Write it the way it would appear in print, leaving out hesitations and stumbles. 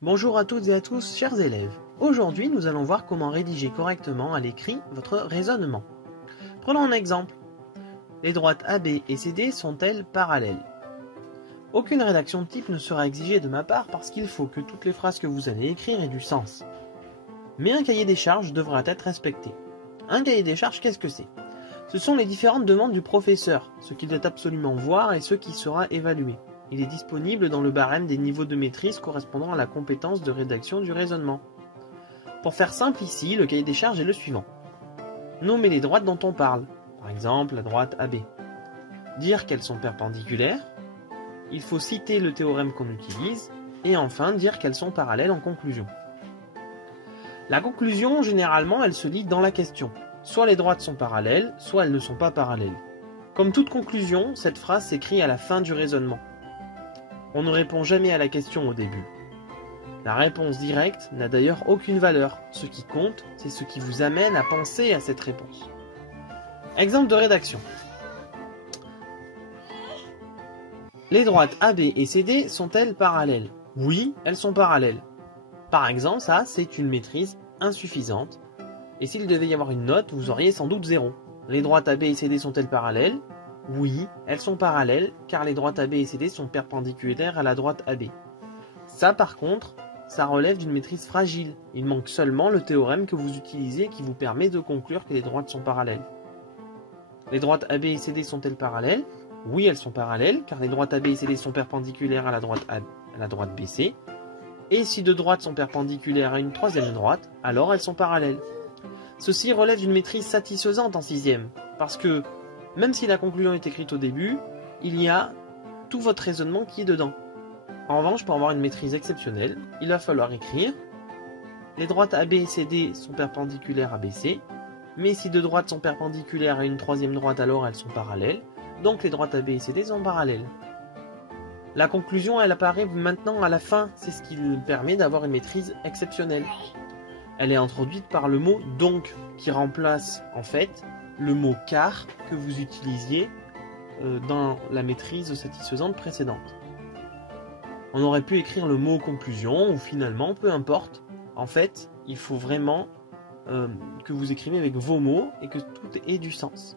Bonjour à toutes et à tous, chers élèves. Aujourd'hui, nous allons voir comment rédiger correctement à l'écrit votre raisonnement. Prenons un exemple. Les droites AB et CD sont-elles parallèles? Aucune rédaction de type ne sera exigée de ma part parce qu'il faut que toutes les phrases que vous allez écrire aient du sens. Mais un cahier des charges devra être respecté. Un cahier des charges, qu'est-ce que c'est? Ce sont les différentes demandes du professeur, ce qu'il doit absolument voir et ce qui sera évalué. Il est disponible dans le barème des niveaux de maîtrise correspondant à la compétence de rédaction du raisonnement. Pour faire simple ici, le cahier des charges est le suivant. Nommer les droites dont on parle, par exemple la droite AB. Dire qu'elles sont perpendiculaires. Il faut citer le théorème qu'on utilise. Et enfin, dire qu'elles sont parallèles en conclusion. La conclusion, généralement, elle se lit dans la question. Soit les droites sont parallèles, soit elles ne sont pas parallèles. Comme toute conclusion, cette phrase s'écrit à la fin du raisonnement. On ne répond jamais à la question au début. La réponse directe n'a d'ailleurs aucune valeur. Ce qui compte, c'est ce qui vous amène à penser à cette réponse. Exemple de rédaction. Les droites AB et CD sont-elles parallèles? Oui, elles sont parallèles. Par exemple, ça, c'est une maîtrise insuffisante. Et s'il devait y avoir une note, vous auriez sans doute 0. Les droites AB et CD sont-elles parallèles? Oui, elles sont parallèles, car les droites AB et CD sont perpendiculaires à la droite AB. Ça, par contre, ça relève d'une maîtrise fragile. Il manque seulement le théorème que vous utilisez qui vous permet de conclure que les droites sont parallèles. Les droites AB et CD sont-elles parallèles? Oui, elles sont parallèles, car les droites AB et CD sont perpendiculaires à la droite BC. Et si deux droites sont perpendiculaires à une troisième droite, alors elles sont parallèles. Ceci relève d'une maîtrise satisfaisante en 6e, parce que, même si la conclusion est écrite au début, il y a tout votre raisonnement qui est dedans. En revanche, pour avoir une maîtrise exceptionnelle, il va falloir écrire les droites AB et CD sont perpendiculaires à BC, mais si deux droites sont perpendiculaires à une troisième droite, alors elles sont parallèles, donc les droites AB et CD sont parallèles. La conclusion, elle apparaît maintenant à la fin, c'est ce qui permet d'avoir une maîtrise exceptionnelle. Elle est introduite par le mot « donc » qui remplace en fait le mot « car » que vous utilisiez dans la maîtrise satisfaisante précédente. On aurait pu écrire le mot « conclusion » ou « finalement », peu importe. En fait, il faut vraiment que vous écrivez avec vos mots et que tout ait du sens.